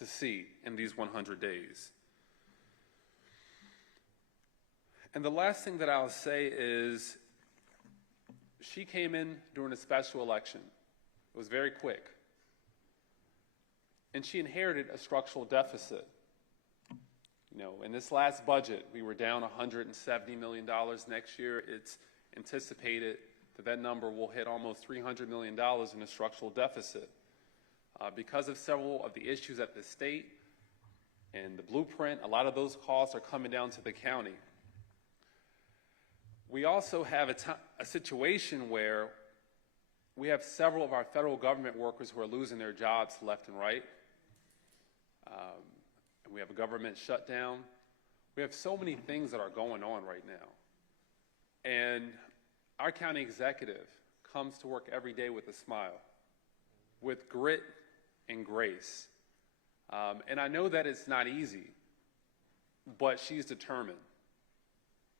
to see in these 100 days. And the last thing that I'll say is she came in during a special election. It was very quick. And she inherited a structural deficit. You know, in this last budget, we were down $170 million. Next year, it's anticipated that that number will hit almost $300 million in a structural deficit. Because of several of the issues at the state and the blueprint, a lot of those costs are coming down to the county. We also have a situation where we have several of our federal government workers who are losing their jobs left and right. And we have a government shutdown. We have so many things that are going on right now. And our county executive comes to work every day with a smile, with grit and grace. And I know that it's not easy, but she's determined.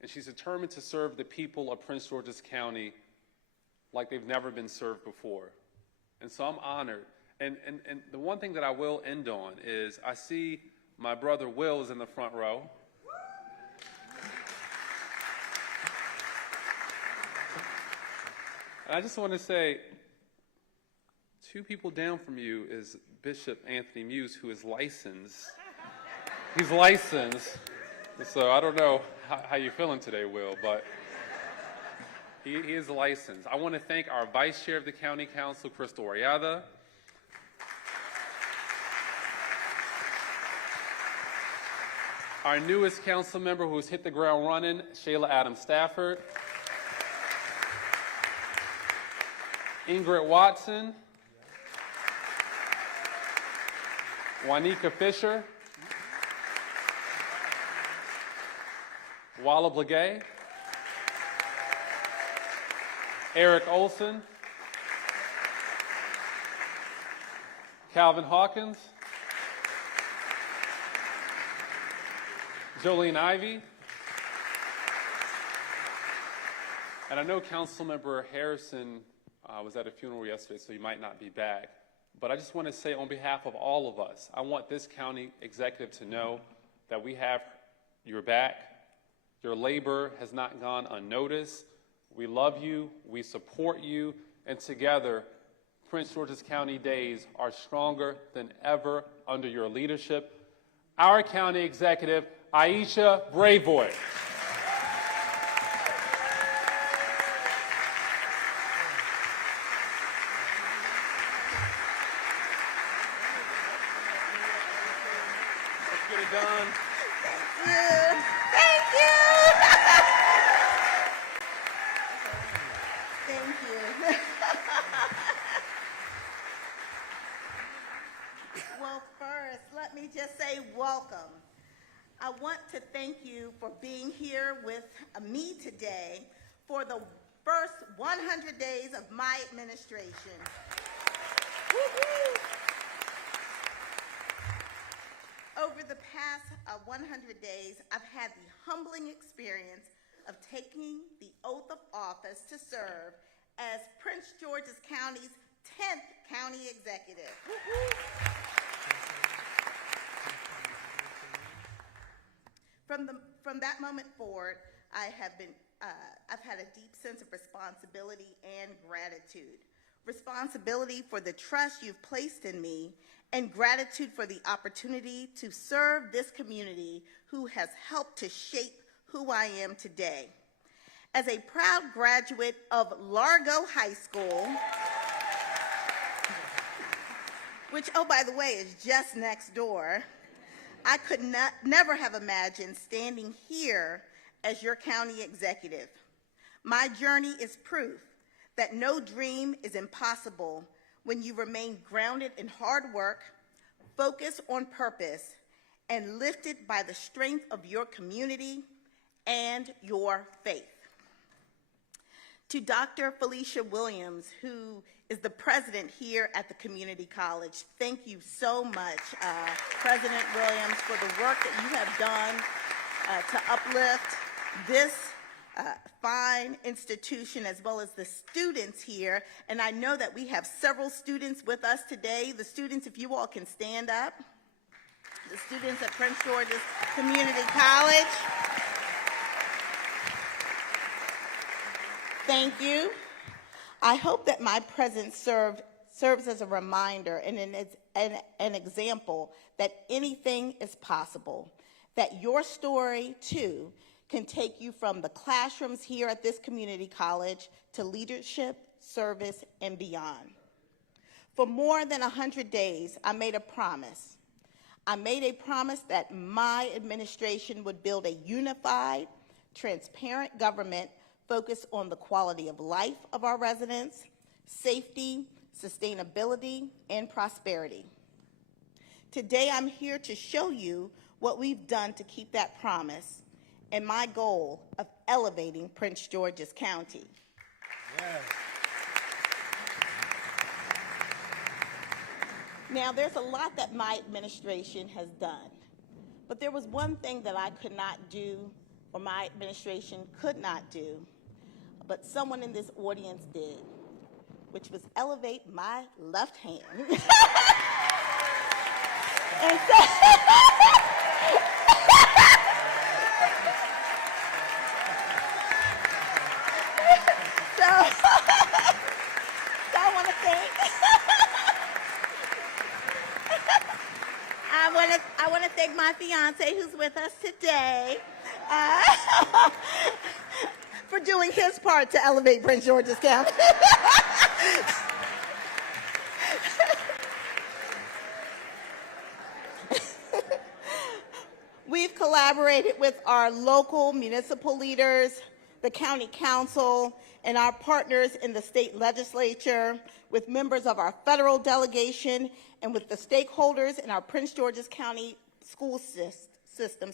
And she's determined to serve the people of Prince George's County like they've never been served before. And so I'm honored. And the one thing that I will end on is I see my brother Will is in the front row. And I just want to say, 2 people down from you is Bishop Anthony Muse, who is licensed. He's licensed. So I don't know how you're feeling today, Will, but he is licensed. I want to thank our Vice Chair of the County Council, Crystal Ariada. Our newest council member who's hit the ground running, Shayla Adams Stafford. Ingrid Watson. Juanica Fisher. Walla Blagay, Eric Olson, Calvin Hawkins, Jolene Ivy, and I know Councilmember Harrison was at a funeral yesterday, so he might not be back. But I just want to say on behalf of all of us, I want this county executive to know that we have your back. Your labor has not gone unnoticed. We love you, we support you, and together, Prince George's County days are stronger than ever under your leadership. Our county executive, Aisha Braveboy. Let's get it done. Thank you. Thank you. Well, first, let me just say welcome. I want to thank you for being here with me today for the first 100 days of my administration. Woo-hoo. Over the past 100 days, I've had the humbling experience of taking the oath of office to serve as Prince George's County's 10th county executive. From that moment forward, I've had a deep sense of responsibility and gratitude. Responsibility for the trust you've placed in me, and gratitude for the opportunity to serve this community who has helped to shape who I am today. As a proud graduate of Largo High School, which, oh, by the way, is just next door, I could never have imagined standing here as your county executive. My journey is proof that no dream is impossible when you remain grounded in hard work, focused on purpose, and lifted by the strength of your community and your faith. To Dr. Felicia Williams, who is the president here at the community college, thank you so much, President Williams, for the work that you have done to uplift this fine institution, as well as the students here. And I know that we have several students with us today. The students, if you all can stand up. the students at Prince George's Community College. Thank you. I hope that my presence serves as a reminder and an example that anything is possible, that your story, too, can take you from the classrooms here at this community college to leadership, service, and beyond. For more than 100 days, I made a promise. I made a promise that my administration would build a unified, transparent government focused on the quality of life of our residents, safety, sustainability, and prosperity. Today, I'm here to show you what we've done to keep that promise and my goal of elevating Prince George's County. Yes. Now, there's a lot that my administration has done, but there was one thing that I could not do, or my administration could not do, but someone in this audience did, which was elevate my left hand. And so, I want to thank I want to thank my fiance who's with us today for doing his part to elevate Prince George's County. We've collaborated with our local municipal leaders, the county council, and our partners in the state legislature, with members of our federal delegation, and with the stakeholders in our Prince George's County school system,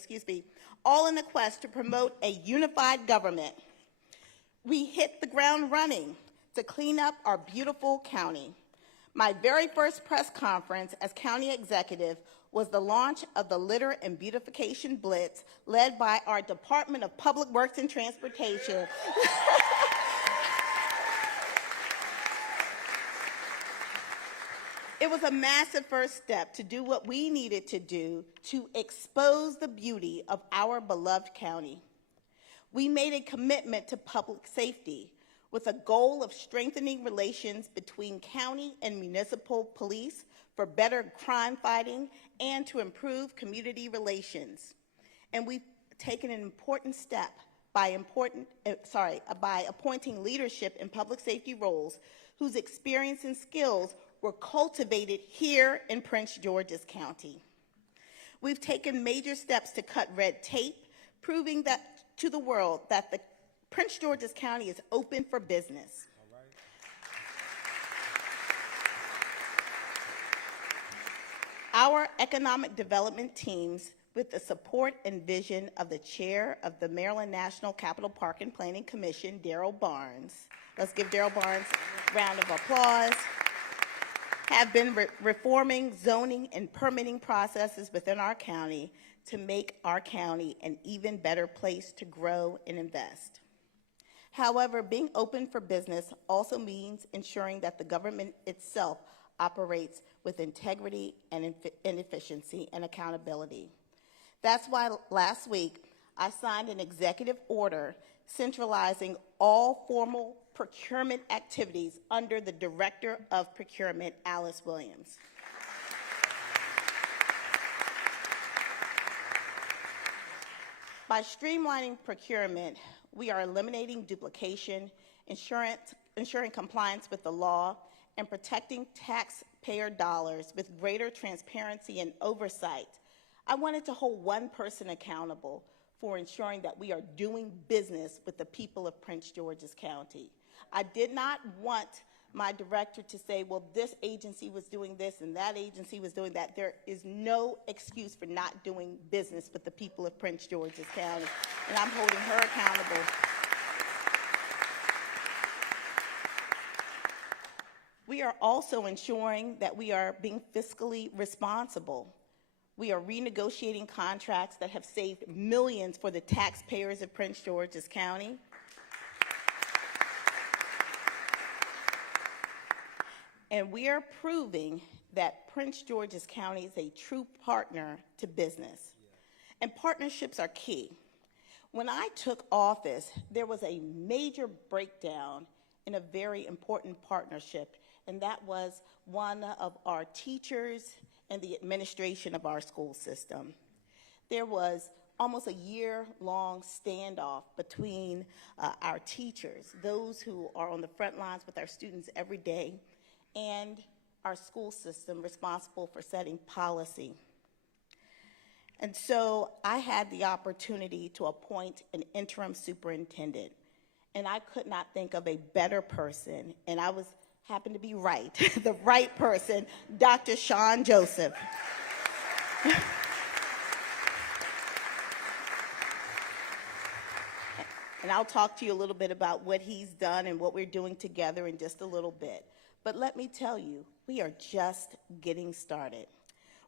all in a quest to promote a unified government. We hit the ground running to clean up our beautiful county. My very first press conference as county executive was the launch of the Litter and Beautification Blitz, led by our Department of Public Works and Transportation. It was a massive first step to do what we needed to do to expose the beauty of our beloved county. We made a commitment to public safety with a goal of strengthening relations between county and municipal police for better crime fighting and to improve community relations. And we've taken an important step by appointing leadership in public safety roles whose experience and skills were cultivated here in Prince George's County. We've taken major steps to cut red tape, proving that to the world that the Prince George's County is open for business. Our economic development teams, with the support and vision of the chair of the Maryland National Capital Park and Planning Commission, Daryl Barnes. Let's give Daryl Barnes a round of applause. Have been reforming zoning and permitting processes within our county to make our county an even better place to grow and invest. However, being open for business also means ensuring that the government itself operates with integrity and efficiency and accountability. That's why last week I signed an executive order centralizing all formal procurement activities under the Director of Procurement, Alice Williams. By streamlining procurement, we are eliminating duplication, ensuring compliance with the law, and protecting taxpayer dollars with greater transparency and oversight. I wanted to hold one person accountable for ensuring that we are doing business with the people of Prince George's County. I did not want my director to say, well, this agency was doing this and that agency was doing that. There is no excuse for not doing business with the people of Prince George's County, and I'm holding her accountable. We are also ensuring that we are being fiscally responsible. We are renegotiating contracts that have saved millions for the taxpayers of Prince George's County. And we are proving that Prince George's County is a true partner to business. And partnerships are key. When I took office, there was a major breakdown in a very important partnership, and that was one of our teachers and the administration of our school system. There was almost a year-long standoff between our teachers, those who are on the front lines with our students every day, and our school system responsible for setting policy. And so I had the opportunity to appoint an interim superintendent, and I could not think of a better person, and I happened to be right, the right person, Dr. Sean Joseph. And I'll talk to you a little bit about what he's done and what we're doing together in just a little bit. But let me tell you, we are just getting started.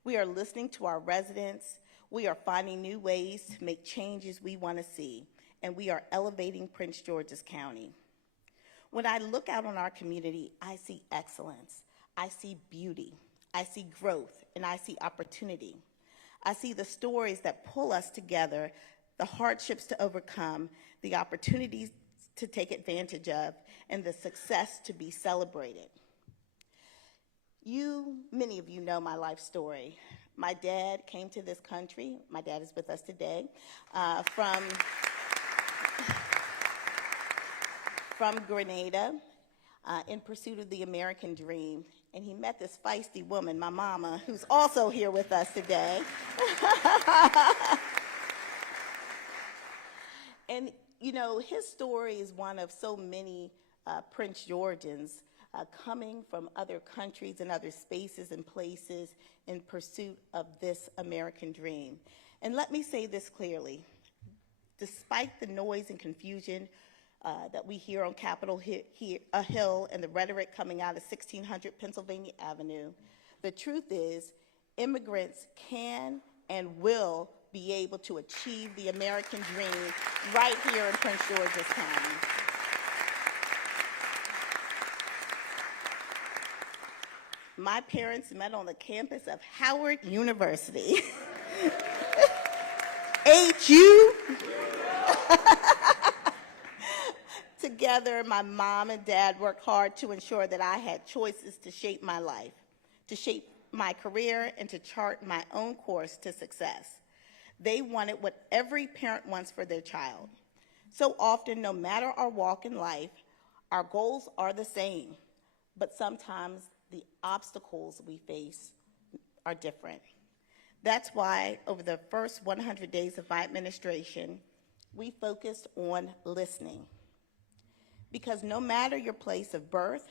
We are listening to our residents. We are finding new ways to make changes we want to see, and we are elevating Prince George's County. When I look out on our community, I see excellence, I see beauty, I see growth, and I see opportunity. I see the stories that pull us together, the hardships to overcome, the opportunities to take advantage of, and the success to be celebrated. Many of you know my life story. My dad came to this country, my dad is with us today, from Grenada in pursuit of the American dream. And he met this feisty woman, my mama, who's also here with us today. And, you know, his story is one of so many Prince Georgians coming from other countries and other spaces and places in pursuit of this American dream. And let me say this clearly. Despite the noise and confusion that we hear on Capitol Hill and the rhetoric coming out of 1600 Pennsylvania Avenue, the truth is immigrants can and will be able to achieve the American dream right here in Prince George's County. My parents met on the campus of Howard University. HU. Together, my mom and dad worked hard to ensure that I had choices to shape my life, to shape my career, and to chart my own course to success. They wanted what every parent wants for their child. So often, no matter our walk in life, our goals are the same, but sometimes the obstacles we face are different. That's why over the first 100 days of my administration, we focused on listening. Because no matter your place of birth,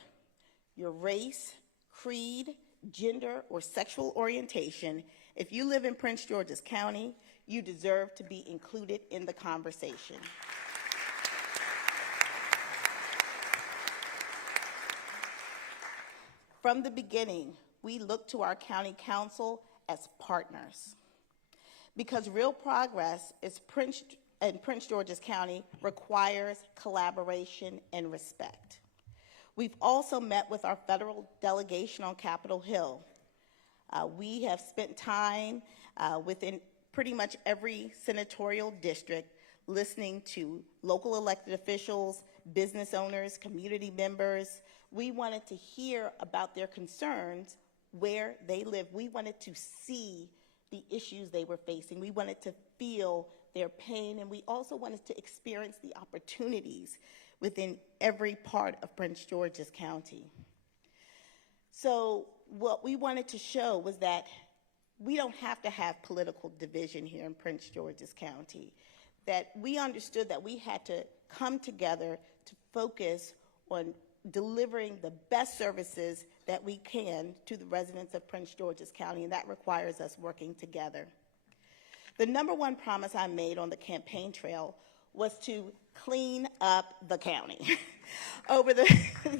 your race, creed, gender, or sexual orientation, if you live in Prince George's County, you deserve to be included in the conversation. From the beginning, we looked to our county council as partners because real progress in Prince George's County requires collaboration and respect. We've also met with our federal delegation on Capitol Hill. We have spent time within pretty much every senatorial district listening to local elected officials, business owners, community members. We wanted to hear about their concerns where they live. We wanted to see the issues they were facing. We wanted to feel their pain, and we also wanted to experience the opportunities within every part of Prince George's County. So what we wanted to show was that we don't have to have political division here in Prince George's County, that we understood that we had to come together to focus on delivering the best services that we can to the residents of Prince George's County, and that requires us working together. The number one promise I made on the campaign trail was to clean up the county.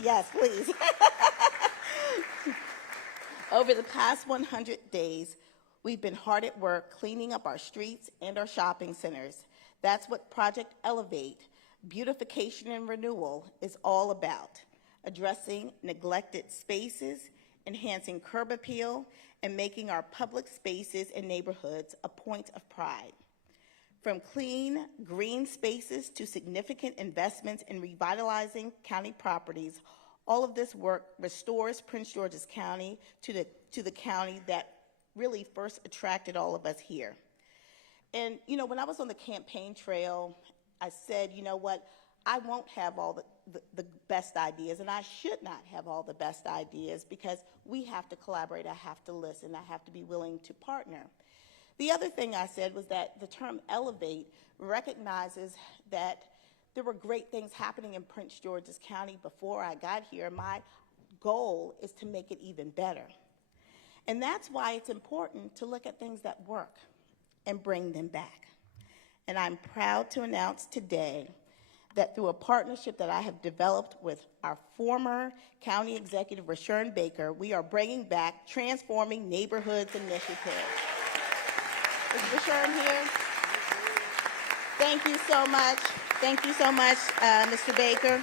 Yes, please. Over the past 100 days, we've been hard at work cleaning up our streets and our shopping centers. That's what Project Elevate, Beautification and Renewal, is all about. addressing neglected spaces, enhancing curb appeal, and making our public spaces and neighborhoods a point of pride. From clean, green spaces to significant investments in revitalizing county properties, all of this work restores Prince George's County to the county that really first attracted all of us here. And, you know, when I was on the campaign trail, I said, you know what, I won't have all the best ideas, and I should not have all the best ideas, because we have to collaborate, I have to listen, I have to be willing to partner. The other thing I said was that the term elevate recognizes that there were great things happening in Prince George's County before I got here. My goal is to make it even better. And that's why it's important to look at things that work and bring them back. And I'm proud to announce today that through a partnership that I have developed with our former County Executive, Rashawn Baker, we are bringing back Transforming Neighborhoods Initiative. Is Rashawn here? Thank you so much. Thank you so much, Mr. Baker.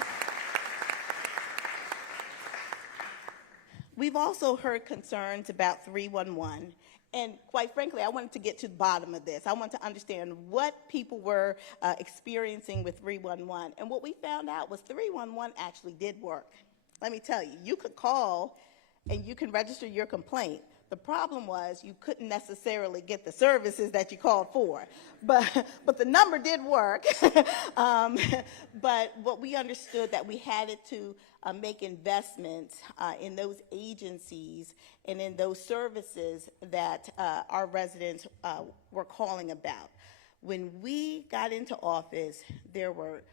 We've also heard concerns about 311. And quite frankly, I wanted to get to the bottom of this. I want to understand what people were experiencing with 311. And what we found out was 311 actually did work. Let me tell you, you could call and you can register your complaint. The problem was you couldn't necessarily get the services that you called for. But the number did work. But what we understood that we had to make investments in those agencies and in those services that our residents were calling about. When we got into office, there were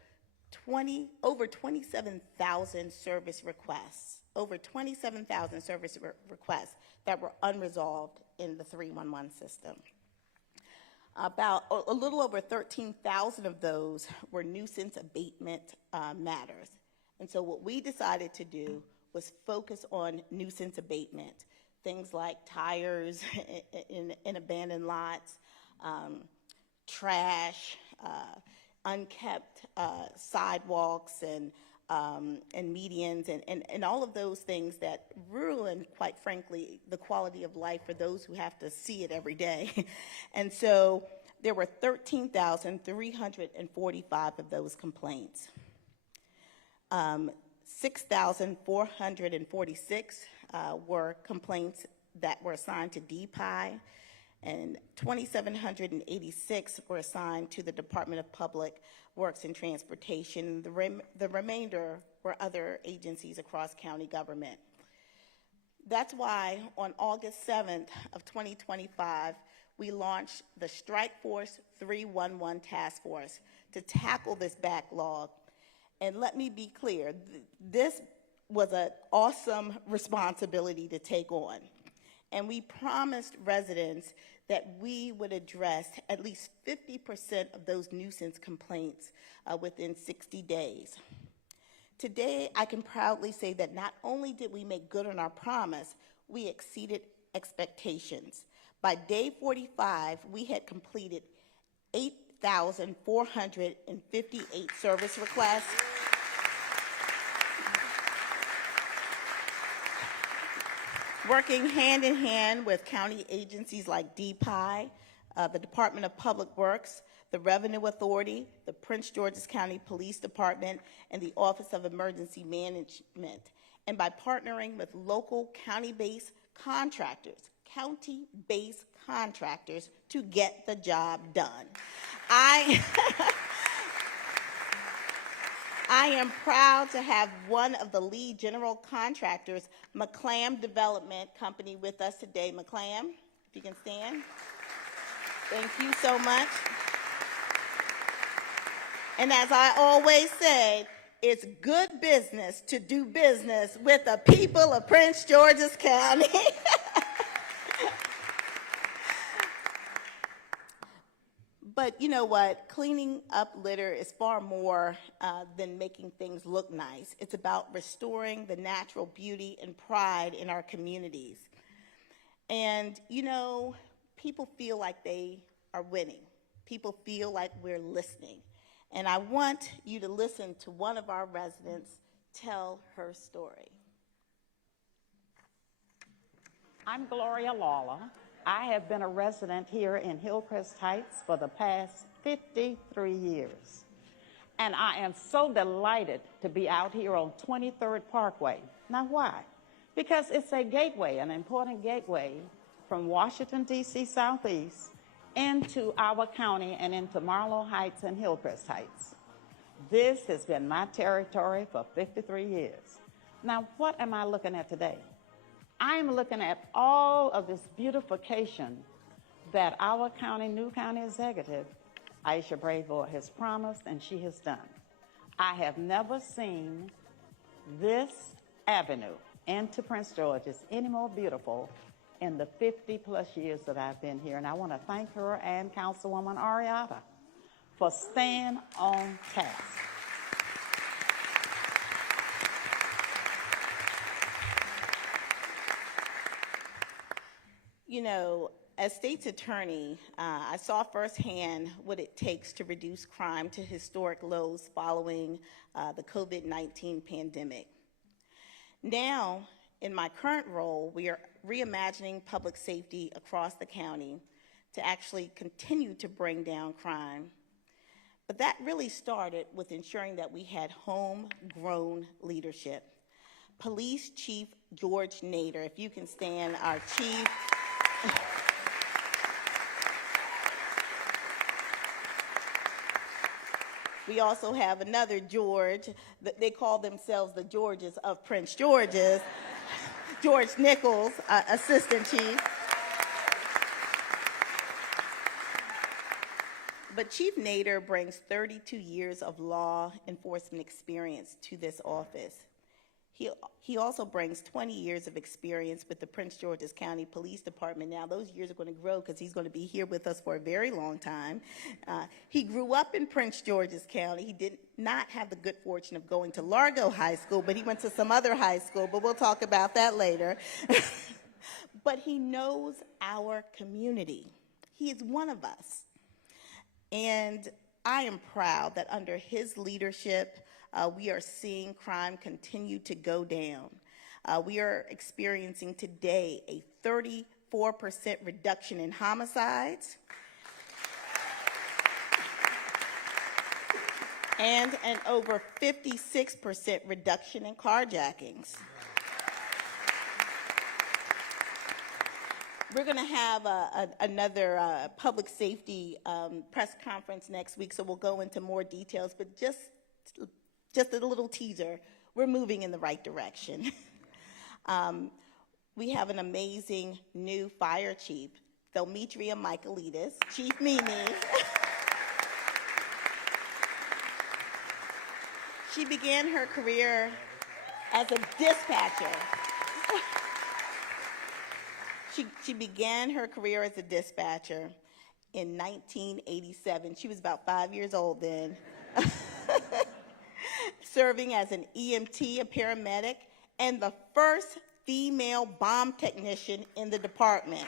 over 27,000 service requests, that were unresolved in the 311 system. About a little over 13,000 of those were nuisance abatement matters. And so what we decided to do was focus on nuisance abatement, things like tires in abandoned lots, trash, unkept sidewalks and medians and all of those things that ruin, quite frankly, the quality of life for those who have to see it every day. And so there were 13,345 of those complaints. 6,446 were complaints that were assigned to DPI, and 2,786 were assigned to the Department of Public Works and Transportation. The remainder were other agencies across county government. That's why on August 7th of 2025, we launched the Strike Force 311 Task Force to tackle this backlog. And let me be clear, this was an awesome responsibility to take on. And we promised residents that we would address at least 50% of those nuisance complaints within 60 days. Today, I can proudly say that not only did we make good on our promise, we exceeded expectations. By day 45, we had completed 8,458 service requests. Working hand in hand with county agencies like DPI, the Department of Public Works, the Revenue Authority, the Prince George's County Police Department, and the Office of Emergency Management. And by partnering with local county-based contractors to get the job done. I am proud to have one of the lead general contractors, McClam Development Company, with us today. McClam, if you can stand. Thank you so much. And as I always say, it's good business to do business with the people of Prince George's County. But you know what? Cleaning up litter is far more than making things look nice. It's about restoring the natural beauty and pride in our communities. And you know, people feel like they are winning. People feel like we're listening. And I want you to listen to one of our residents tell her story. I'm Gloria Lawler. I have been a resident here in Hillcrest Heights for the past 53 years. And I am so delighted to be out here on 23rd Parkway. Now why? Because it's a gateway, an important gateway from Washington, D.C. Southeast into our county and into Marlow Heights and Hillcrest Heights. This has been my territory for 53 years. Now, what am I looking at today? I'm looking at all of this beautification that our new county executive, Aisha Braveboy, has promised and she has done. I have never seen this avenue into Prince George's any more beautiful in the 50-plus years that I've been here. And I want to thank her and Councilwoman Arietta for staying on task. You know, as state's attorney, I saw firsthand what it takes to reduce crime to historic lows following the COVID-19 pandemic. Now, in my current role, we are reimagining public safety across the county to actually continue to bring down crime. But that really started with ensuring that we had homegrown leadership. Police Chief George Nader, if you can stand, our chief. We also have another George. They call themselves the Georges of Prince George's. George Nichols, Assistant Chief. But Chief Nader brings 32 years of law enforcement experience to this office. He also brings 20 years of experience with the Prince George's County Police Department. Now, those years are going to grow because he's going to be here with us for a very long time. He grew up in Prince George's County. He did not have the good fortune of going to Largo High School, but he went to some other high school, but we'll talk about that later. But he knows our community. He is one of us. And I am proud that under his leadership, we are seeing crime continue to go down. We are experiencing today a 34% reduction in homicides and an over 56% reduction in carjackings. We're going to have another public safety press conference next week, so we'll go into more details, but just a little teaser, we're moving in the right direction. We have an amazing new fire chief, Thelmetria Michaelides, Chief Mimi. She began her career as a dispatcher. She began her career as a dispatcher in 1987. She was about 5 years old then. Serving as an EMT, a paramedic, and the first female bomb technician in the department.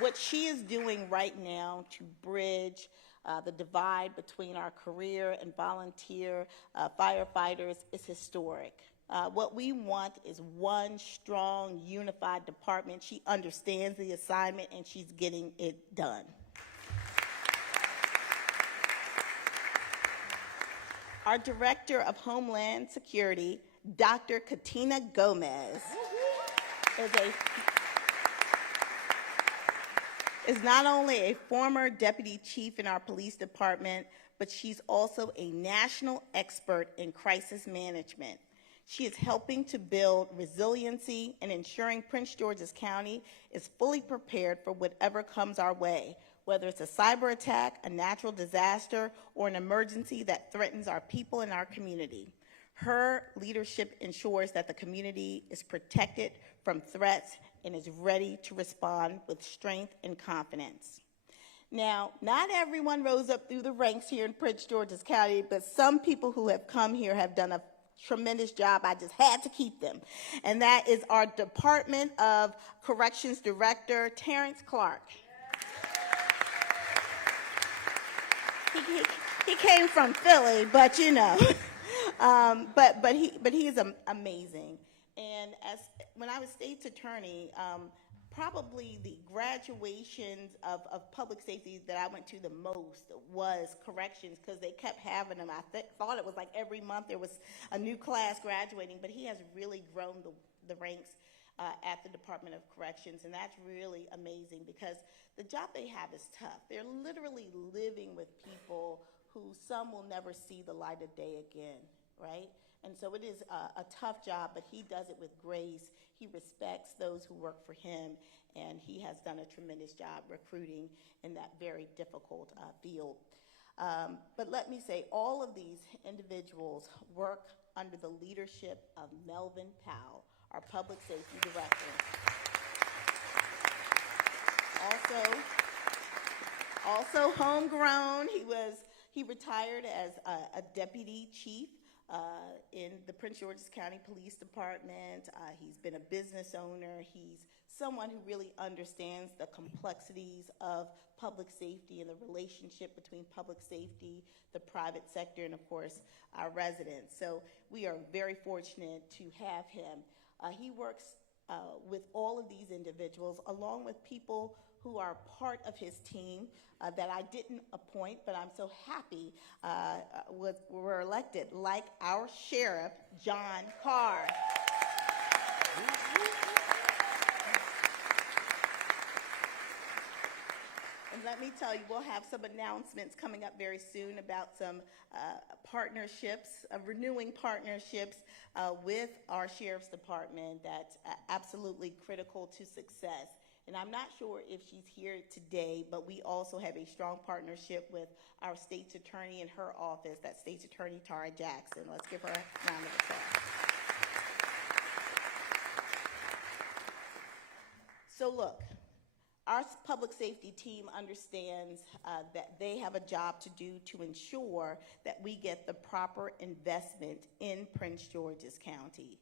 What she is doing right now to bridge the divide between our career and volunteer firefighters is historic. What we want is one strong, unified department. She understands the assignment and she's getting it done. Our Director of Homeland Security, Dr. Katina Gomez, is not only a former deputy chief in our police department, but she's also a national expert in crisis management. She is helping to build resiliency and ensuring Prince George's County is fully prepared for whatever comes our way, whether it's a cyber attack, a natural disaster, or an emergency that threatens our people and our community. Her leadership ensures that the community is protected from threats and is ready to respond with strength and confidence. Now, not everyone rose up through the ranks here in Prince George's County, but some people who have come here have done a tremendous job. I just had to keep them. And that is our Department of Corrections Director, Terrence Clark. He came from Philly, but you know, but he is amazing. And as when I was state's attorney, probably the graduations of public safety that I went to the most was corrections, because they kept having them. I thought it was like every month there was a new class graduating, but he has really grown the ranks at the Department of Corrections, and that's really amazing because the job they have is tough. They're literally living with people who some will never see the light of day again, right? And so it is a tough job, but he does it with grace. He respects those who work for him, and he has done a tremendous job recruiting in that very difficult field. But let me say, all of these individuals work under the leadership of Melvin Powell, our public safety director. Also homegrown. He retired as a deputy chief in the Prince George's County Police Department. He's been a business owner. He's someone who really understands the complexities of public safety and the relationship between public safety, the private sector, and of course, our residents. So we are very fortunate to have him. He works with all of these individuals, along with people who are part of his team that I didn't appoint, but I'm so happy were elected, like our sheriff, John Carr. And let me tell you, we'll have some announcements coming up very soon about some partnerships, renewing partnerships with our Sheriff's Department that's absolutely critical to success. And I'm not sure if she's here today, but we also have a strong partnership with our state's attorney in her office, that's State's Attorney Tara Jackson. Let's give her a round of applause. So look, our public safety team understands that they have a job to do to ensure that we get the proper investment in Prince George's County.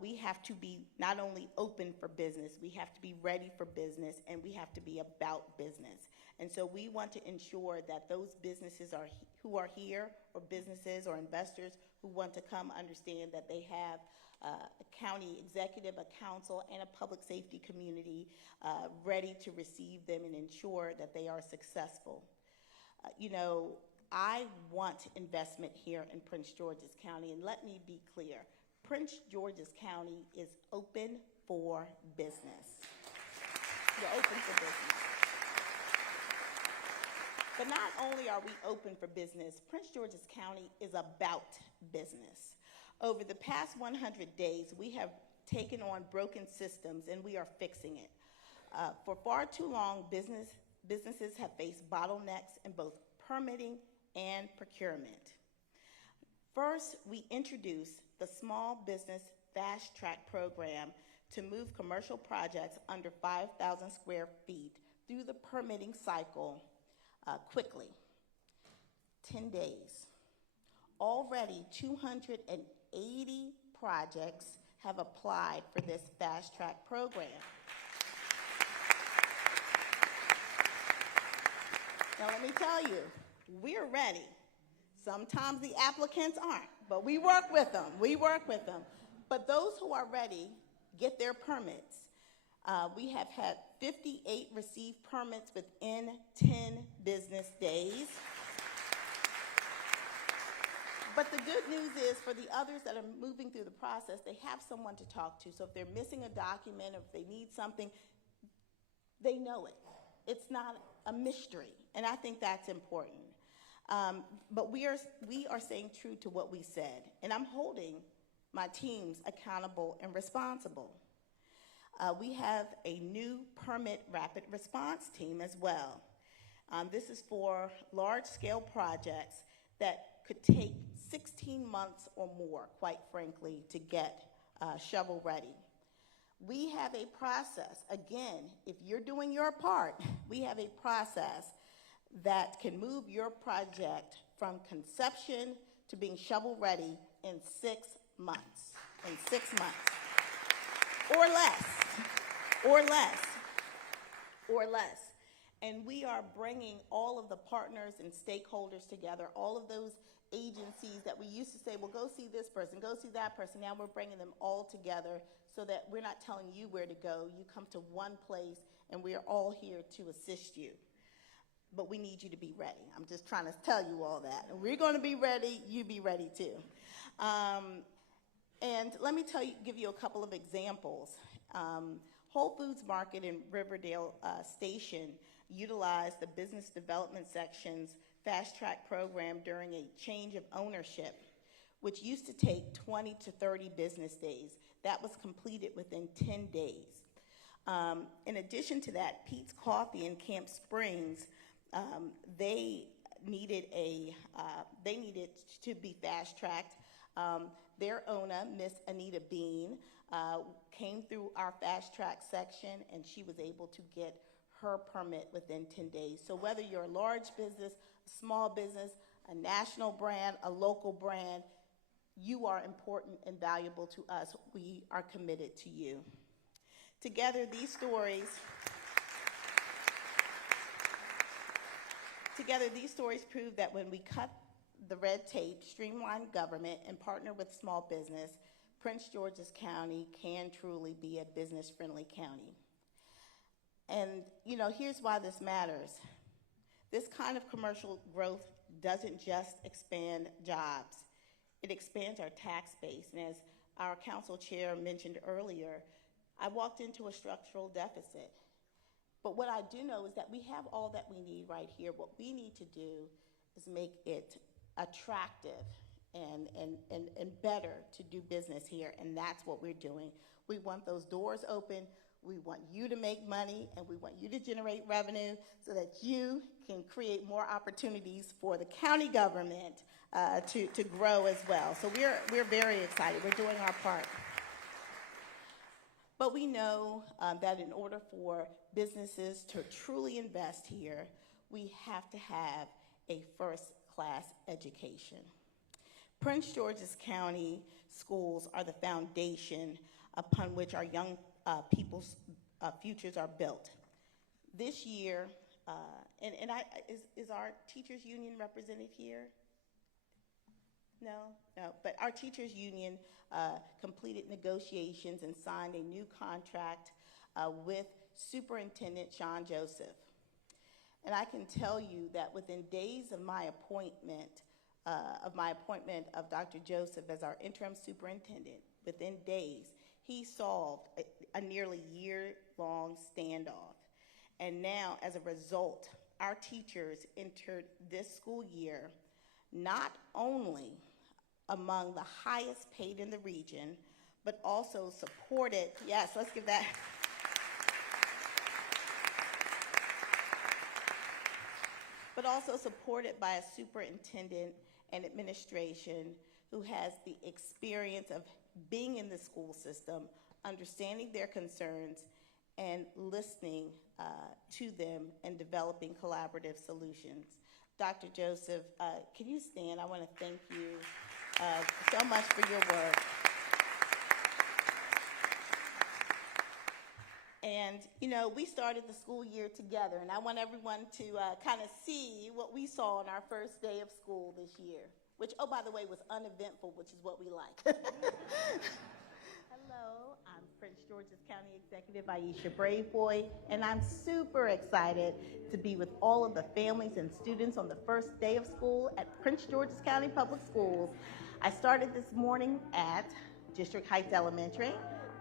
We have to be not only open for business, we have to be ready for business, and we have to be about business. And so we want to ensure that those businesses who are here, or businesses or investors who want to come, understand that they have a county executive, a council, and a public safety community ready to receive them and ensure that they are successful. You know, I want investment here in Prince George's County, and let me be clear. Prince George's County is open for business. We're open for business. But not only are we open for business, Prince George's County is about business. Over the past 100 days, we have taken on broken systems and we are fixing it. For far too long, businesses have faced bottlenecks in both permitting and procurement. First, we introduced the Small Business Fast Track Program to move commercial projects under 5,000 square feet through the permitting cycle quickly. 10 days. Already 280 projects have applied for this Fast Track Program. Now let me tell you, we're ready. Sometimes the applicants aren't, but we work with them. But those who are ready get their permits. We have had 58 receive permits within 10 business days. But the good news is, for the others that are moving through the process, they have someone to talk to. So if they're missing a document, or if they need something, they know it. It's not a mystery, and I think that's important. But we are staying true to what we said, and I'm holding my teams accountable and responsible. We have a new permit rapid response team as well. This is for large-scale projects that could take 16 months or more, quite frankly, to get shovel ready. We have a process. Again, if you're doing your part, we have a process that can move your project from conception to being shovel ready in 6 months. In 6 months. Or less. And we are bringing all of the partners and stakeholders together, all of those agencies that we used to say, well, go see this person, go see that person. Now we're bringing them all together so that we're not telling you where to go. You come to one place, and we are all here to assist you. But we need you to be ready. I'm just trying to tell you all that. And we're going to be ready. You be ready, too. And let me give you a couple of examples. Whole Foods Market in Riverdale Station utilized the business development section's fast track program during a change of ownership, which used to take 20 to 30 business days. That was completed within 10 days. In addition to that, Pete's Coffee in Camp Springs, they needed to be fast tracked. Their owner, Miss Anita Bean, came through our fast track section, and she was able to get her permit within 10 days. So whether you're a large business, a small business, a national brand, a local brand, you are important and valuable to us. We are committed to you. Together, these stories prove that when we cut the red tape, streamline government, and partner with small business, Prince George's County can truly be a business-friendly county. And, here's why this matters. This kind of commercial growth doesn't just expand jobs. It expands our tax base. And as our council chair mentioned earlier, I walked into a structural deficit. But what I do know is that we have all that we need right here. What we need to do is make it attractive and better to do business here, and that's what we're doing. We want those doors open. We want you to make money, and we want you to generate revenue so that you can create more opportunities for the county government to grow as well. So we're very excited. We're doing our part. But we know that in order for businesses to truly invest here, we have to have a first-class education. Prince George's County schools are the foundation upon which our young people's futures are built. This year, is our teachers union represented here? No, but our teachers union completed negotiations and signed a new contract with Superintendent Sean Joseph. And I can tell you that within days of my appointment of Dr. Joseph as our interim superintendent, within days, he solved a nearly year-long standoff. And now, as a result, our teachers entered this school year not only among the highest paid in the region, but also supported, yes, let's give that. But also supported by a superintendent and administration who has the experience of being in the school system, understanding their concerns, and listening to them and developing collaborative solutions. Dr. Joseph, can you stand? I want to thank you so much for your work. And, we started the school year together, and I want everyone to kind of see what we saw on our first day of school this year, which, oh, by the way, was uneventful, which is what we like. Hello, I'm Prince George's County Executive Aisha Braveboy, and I'm super excited to be with all of the families and students on the first day of school at Prince George's County Public Schools. I started this morning at District Heights Elementary.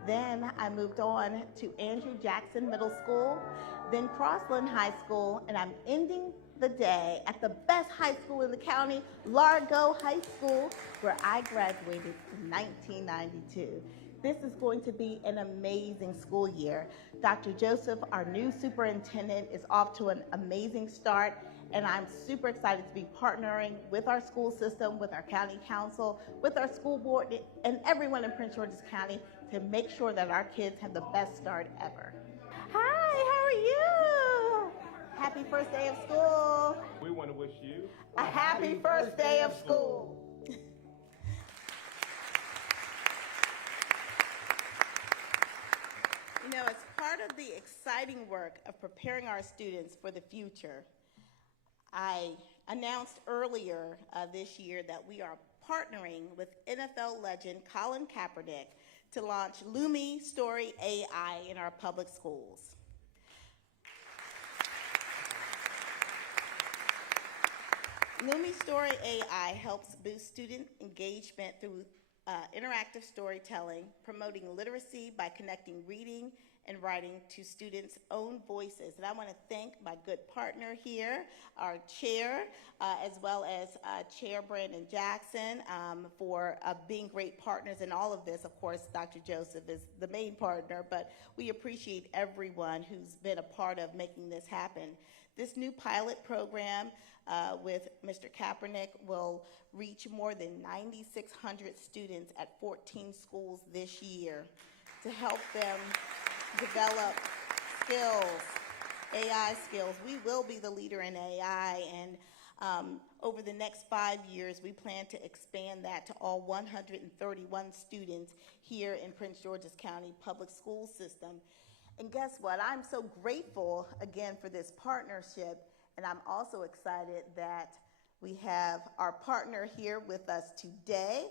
Then I moved on to Andrew Jackson Middle School, then Crossland High School, and I'm ending the day at the best high school in the county, Largo High School, where I graduated in 1992. This is going to be an amazing school year. Dr. Joseph, our new superintendent, is off to an amazing start, and I'm super excited to be partnering with our school system, with our county council, with our school board, and everyone in Prince George's County to make sure that our kids have the best start ever. Hi, how are you? Happy first day of school. We want to wish you a happy first day of school. As part of the exciting work of preparing our students for the future, I announced earlier this year that we are partnering with NFL legend Colin Kaepernick to launch Lumi Story AI in our public schools. Lumi Story AI helps boost student engagement through interactive storytelling, promoting literacy by connecting reading and writing to students' own voices. And I want to thank my good partner here, our chair, as well as Chair Brandon Jackson for being great partners in all of this. Of course, Dr. Joseph is the main partner, but we appreciate everyone who's been a part of making this happen. This new pilot program with Mr. Kaepernick will reach more than 9,600 students at 14 schools this year to help them develop skills, AI skills. We will be the leader in AI, and over the next 5 years, we plan to expand that to all 131 students here in Prince George's County Public School System. And guess what? I'm so grateful again for this partnership, and I'm also excited that we have our partner here with us today.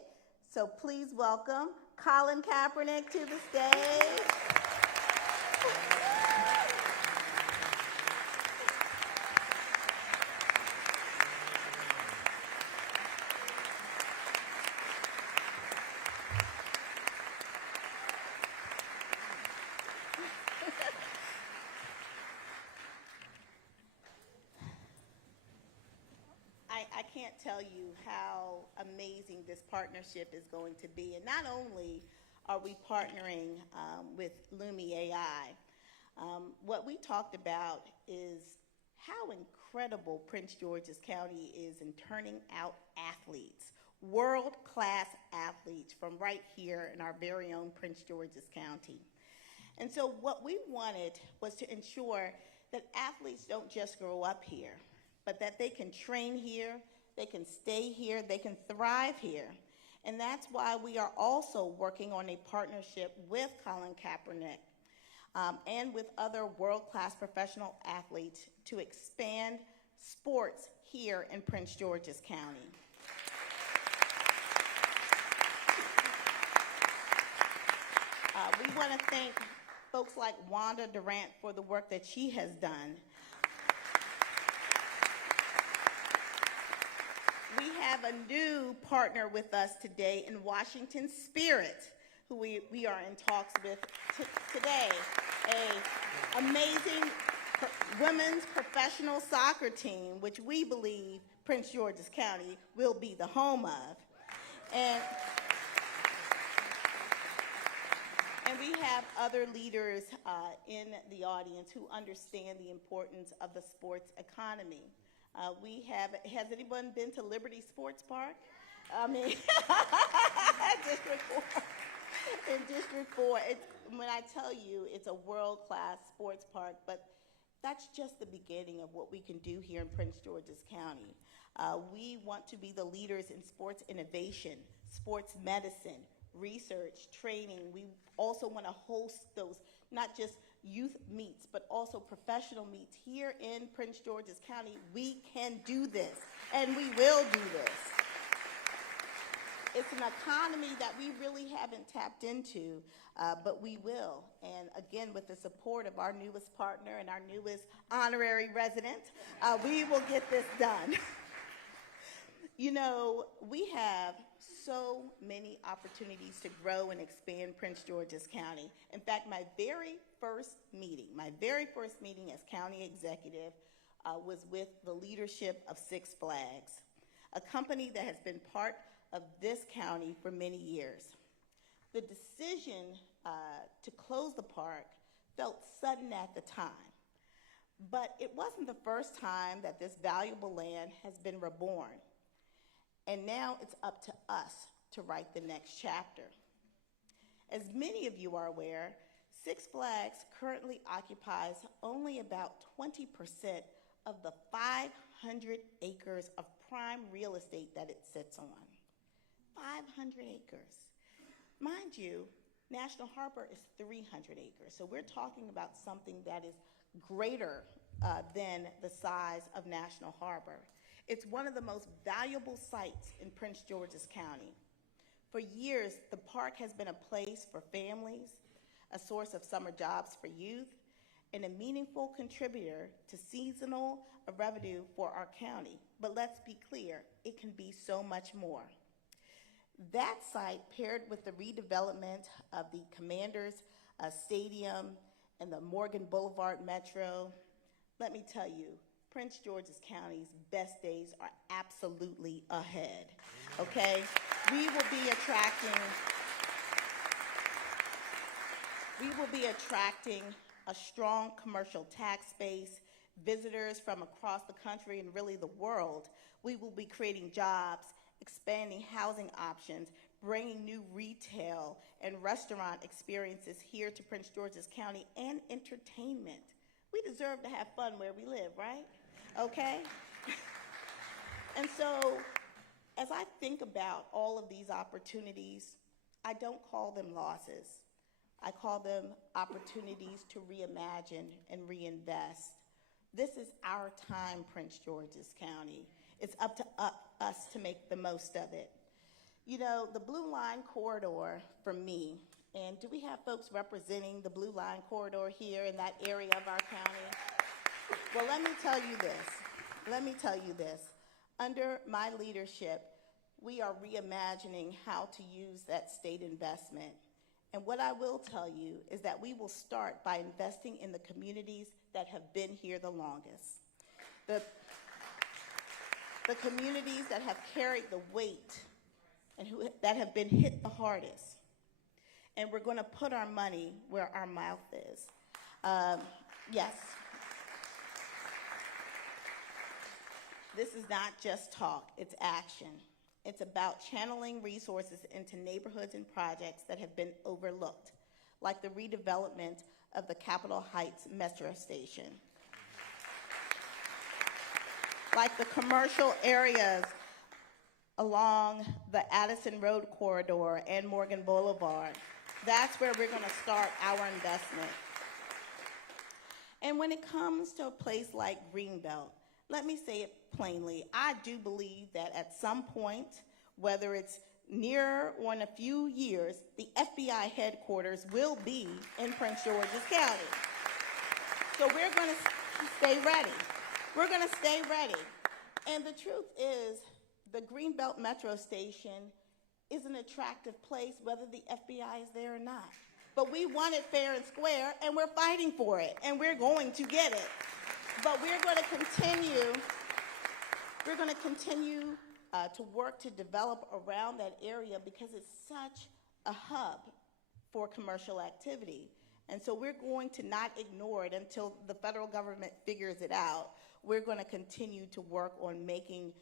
So please welcome Colin Kaepernick to the stage. I can't tell you how amazing this partnership is going to be. And not only are we partnering with Lumi AI, what we talked about is how incredible Prince George's County is in turning out athletes, world-class athletes from right here in our very own Prince George's County. And so what we wanted was to ensure that athletes don't just grow up here, but that they can train here, they can stay here, they can thrive here. And that's why we are also working on a partnership with Colin Kaepernick and with other world-class professional athletes to expand sports here in Prince George's County. We want to thank folks like Wanda Durant for the work that she has done. We have a new partner with us today in Washington Spirit, who we are in talks with today. An amazing women's professional soccer team, which we believe Prince George's County will be the home of. And we have other leaders in the audience who understand the importance of the sports economy. Has anyone been to Liberty Sports Park? I mean, in District 4, when I tell you it's a world-class sports park, but that's just the beginning of what we can do here in Prince George's County. We want to be the leaders in sports innovation, sports medicine, research, training. We also want to host those, not just youth meets, but also professional meets here in Prince George's County. We can do this, and we will do this. It's an economy that we really haven't tapped into, but we will. And again, with the support of our newest partner and our newest honorary resident, we will get this done. You know, we have so many opportunities to grow and expand Prince George's County. In fact, my very first meeting as county executive was with the leadership of Six Flags, a company that has been part of this county for many years. The decision to close the park felt sudden at the time, but it wasn't the first time that this valuable land has been reborn. And now it's up to us to write the next chapter. As many of you are aware, Six Flags currently occupies only about 20% of the 500 acres of prime real estate that it sits on. 500 acres. Mind you, National Harbor is 300 acres. So we're talking about something that is greater than the size of National Harbor. It's one of the most valuable sites in Prince George's County. For years, the park has been a place for families, a source of summer jobs for youth, and a meaningful contributor to seasonal revenue for our county. But let's be clear, it can be so much more. That site, paired with the redevelopment of the Commanders Stadium and the Morgan Boulevard Metro, let me tell you, Prince George's County's best days are absolutely ahead, okay? We will be attracting a strong commercial tax base, visitors from across the country and really the world. We will be creating jobs, expanding housing options, bringing new retail and restaurant experiences here to Prince George's County, and entertainment. We deserve to have fun where we live, right? Okay? And so, as I think about all of these opportunities, I don't call them losses. I call them opportunities to reimagine and reinvest. This is our time, Prince George's County. It's up to us to make the most of it. You know, the Blue Line Corridor for me, and do we have folks representing the Blue Line Corridor here in that area of our county? Well, let me tell you this. Under my leadership, we are reimagining how to use that state investment. And what I will tell you is that we will start by investing in the communities that have been here the longest. The communities that have carried the weight and that have been hit the hardest. And we're going to put our money where our mouth is. Yes. This is not just talk, it's action. It's about channeling resources into neighborhoods and projects that have been overlooked, like the redevelopment of the Capitol Heights Metro Station, like the commercial areas along the Addison Road corridor and Morgan Boulevard. That's where we're going to start our investment. And when it comes to a place like Greenbelt, let me say it plainly. I do believe that at some point, whether it's near or in a few years, the FBI headquarters will be in Prince George's County. So we're going to stay ready. We're going to stay ready. And the truth is, the Greenbelt Metro Station is an attractive place whether the FBI is there or not. But we want it fair and square, and we're fighting for it, and we're going to get it. But we're going to continue to work to develop around that area because it's such a hub for commercial activity. And so we're going to not ignore it until the federal government figures it out. We're going to continue to work on making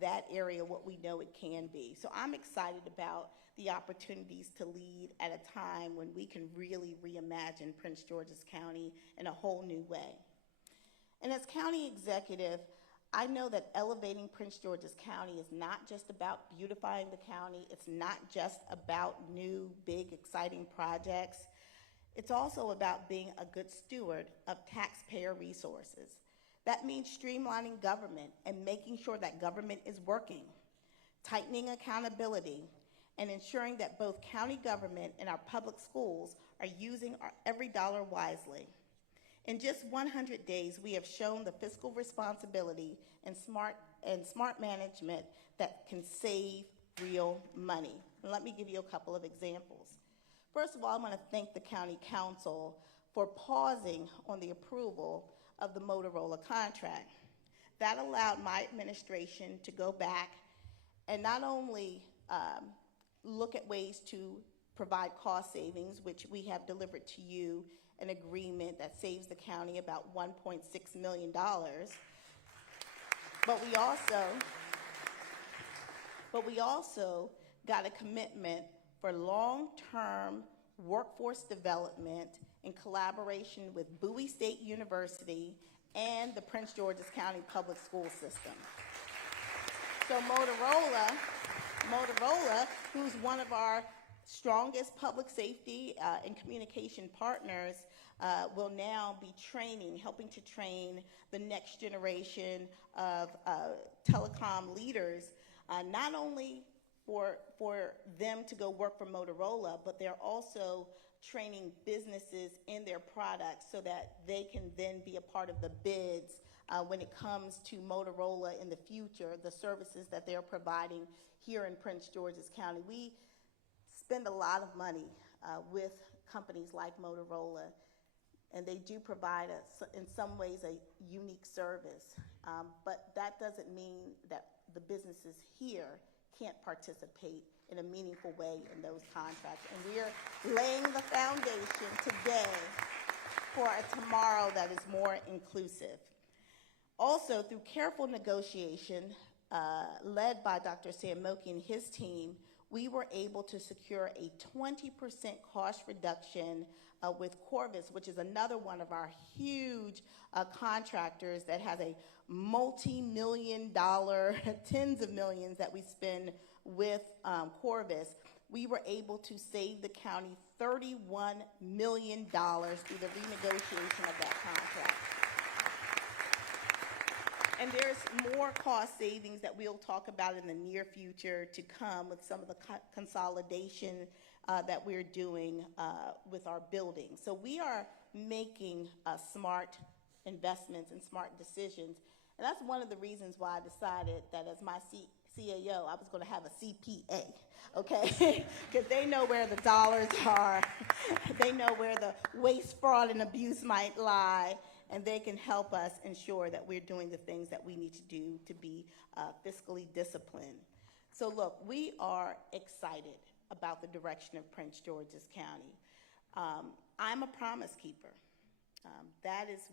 that area what we know it can be. So I'm excited about the opportunities to lead at a time when we can really reimagine Prince George's County in a whole new way. And as county executive, I know that elevating Prince George's County is not just about beautifying the county. It's not just about new, big, exciting projects. It's also about being a good steward of taxpayer resources. That means streamlining government and making sure that government is working, tightening accountability, and ensuring that both county government and our public schools are using every dollar wisely. In just 100 days, we have shown the fiscal responsibility and smart management that can save real money. And let me give you a couple of examples. First of all, I want to thank the County Council for pausing on the approval of the Motorola contract. That allowed my administration to go back and not only look at ways to provide cost savings, which we have delivered to you an agreement that saves the county about $1.6 million. But we also got a commitment for long-term workforce development in collaboration with Bowie State University and the Prince George's County Public School System. So Motorola, who's one of our strongest public safety and communication partners will now be helping to train the next generation of telecom leaders, not only for them to go work for Motorola, but they're also training businesses in their products so that they can then be a part of the bids when it comes to Motorola in the future, the services that they're providing here in Prince George's County. We spend a lot of money with companies like Motorola, and they do provide us, in some ways, a unique service. But that doesn't mean that the businesses here can't participate in a meaningful way in those contracts. And we are laying the foundation today for a tomorrow that is more inclusive. Also, through careful negotiation, led by Dr. Sam Moki and his team, we were able to secure a 20% cost reduction with Corvus, which is another one of our huge contractors that has a multi-million-dollar, tens of millions that we spend with Corvus. We were able to save the county $31 million through the renegotiation of that contract. And there's more cost savings that we'll talk about in the near future to come with some of the consolidation that we're doing with our buildings. So we are making smart investments and smart decisions. And that's one of the reasons why I decided that as my CAO, I was going to have a CPA, okay? Because they know where the dollars are. They know where the waste, fraud, and abuse might lie. And they can help us ensure that we're doing the things that we need to do to be fiscally disciplined. So look, we are excited about the direction of Prince George's County. I'm a promise keeper. That is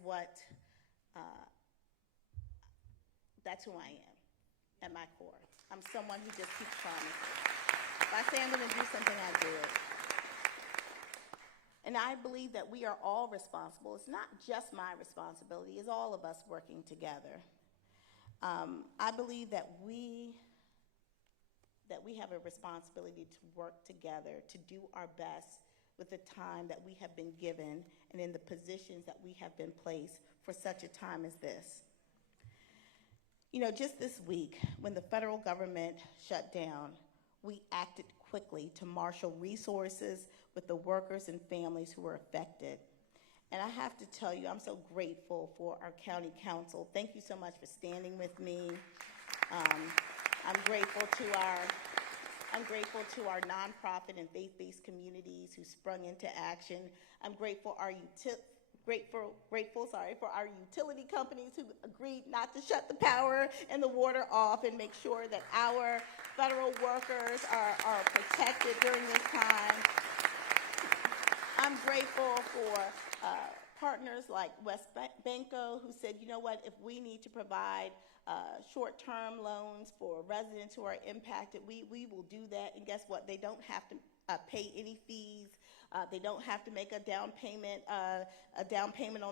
that's who I am at my core. I'm someone who just keeps promises. If I say I'm going to do something, I do it. And I believe that we are all responsible. It's not just my responsibility, it's all of us working together. I believe that we have a responsibility to work together, to do our best with the time that we have been given and in the positions that we have been placed for such a time as this. You know, just this week, when the federal government shut down, we acted quickly to marshal resources with the workers and families who were affected. And I have to tell you, I'm so grateful for our county council. Thank you so much for standing with me. I'm grateful to our nonprofit and faith-based communities who sprung into action. I'm grateful for our utility companies who agreed not to shut the power and the water off and make sure that our federal workers are protected during this time. I'm grateful for partners like West Banco who said, you know what, if we need to provide short-term loans for residents who are impacted, we will do that. And guess what? They don't have to pay any fees. They don't have to make a down payment on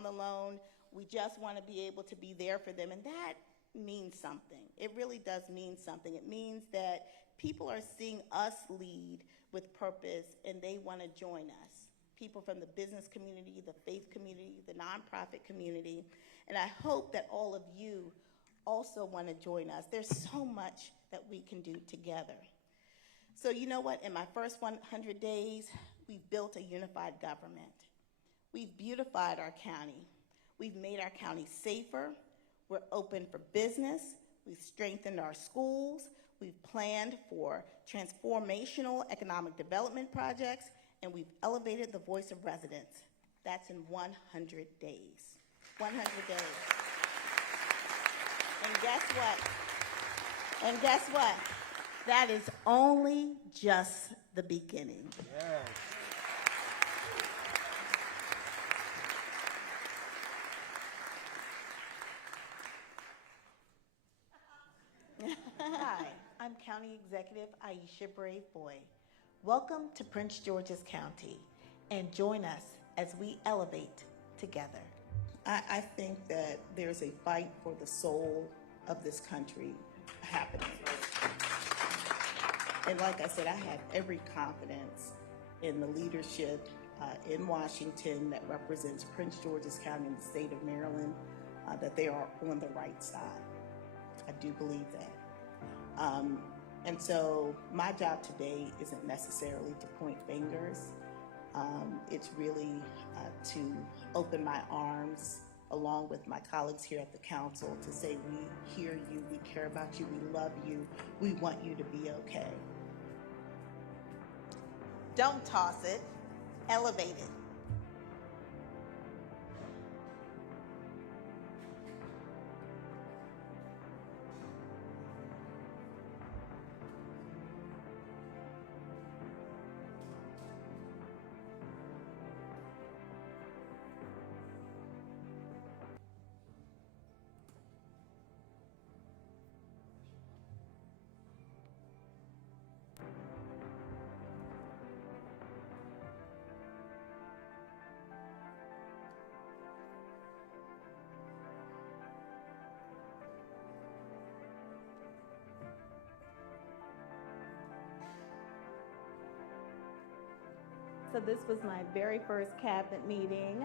the loan. We just want to be able to be there for them. And that means something. It really does mean something. It means that people are seeing us lead with purpose and they want to join us. People from the business community, the faith community, the nonprofit community. And I hope that all of you also want to join us. There's so much that we can do together. So you know what? In my first 100 days, we've built a unified government. We've beautified our county. We've made our county safer. We're open for business. We've strengthened our schools. We've planned for transformational economic development projects, and we've elevated the voice of residents. That's in 100 days. 100 days. And guess what? That is only just the beginning. Yes. Hi, I'm County Executive Aisha Braveboy. Welcome to Prince George's County, and join us as we elevate together. I think that there's a fight for the soul of this country happening. And like I said, I have every confidence in the leadership in Washington that represents Prince George's County and the state of Maryland, that they are on the right side. I do believe that. And so my job today isn't necessarily to point fingers. It's really to open my arms along with my colleagues here at the council to say, we hear you, we care about you, we love you, we want you to be okay. Don't toss it, elevate it. So this was my very first cabinet meeting.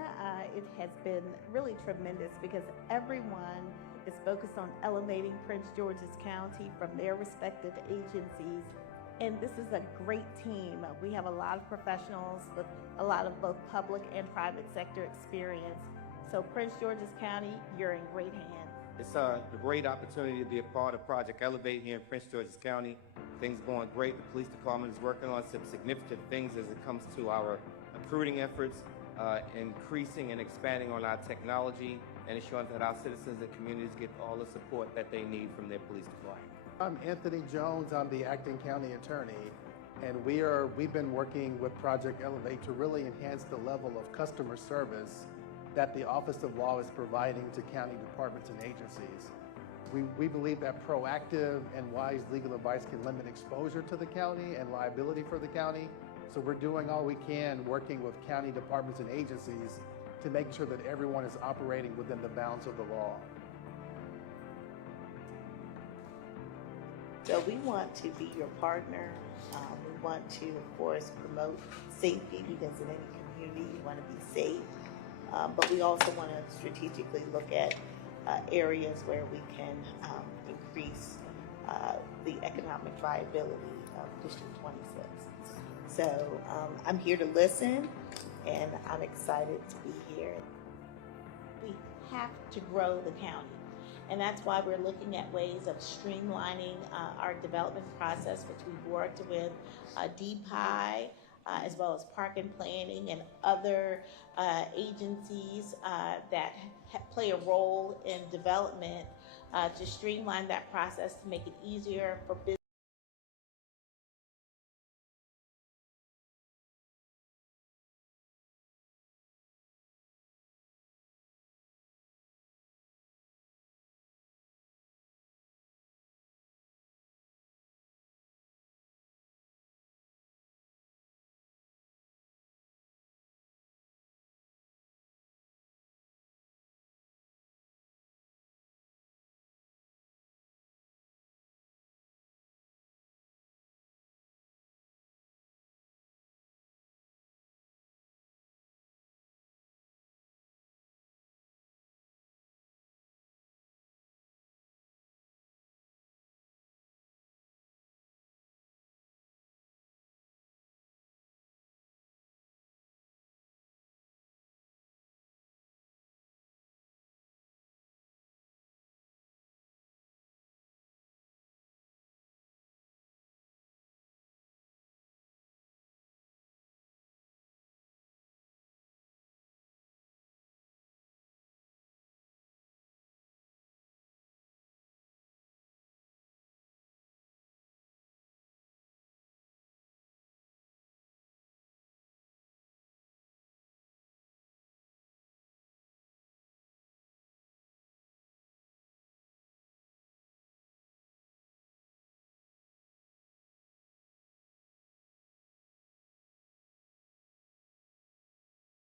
It has been really tremendous because everyone is focused on elevating Prince George's County from their respective agencies. And this is a great team. We have a lot of professionals with a lot of both public and private sector experience. So Prince George's County, you're in great hands. It's a great opportunity to be a part of Project Elevate here in Prince George's County. Things going great. The police department is working on some significant things as it comes to our recruiting efforts, increasing and expanding on our technology, and ensuring that our citizens and communities get all the support that they need from their police department. I'm Anthony Jones. I'm the acting county attorney, and we've been working with Project Elevate to really enhance the level of customer service that the Office of Law is providing to county departments and agencies. We believe that proactive and wise legal advice can limit exposure to the county and liability for the county. So we're doing all we can working with county departments and agencies to make sure that everyone is operating within the bounds of the law. So we want to be your partner. We want to, of course, promote safety because in any community you want to be safe. But we also want to strategically look at areas where we can increase the economic viability of District 26. So I'm here to listen, and I'm excited to be here. We have to grow the county, and that's why we're looking at ways of streamlining our development process, which we've worked with DPI, as well as Park and Planning and other agencies that play a role in development to streamline that process to make it easier for business.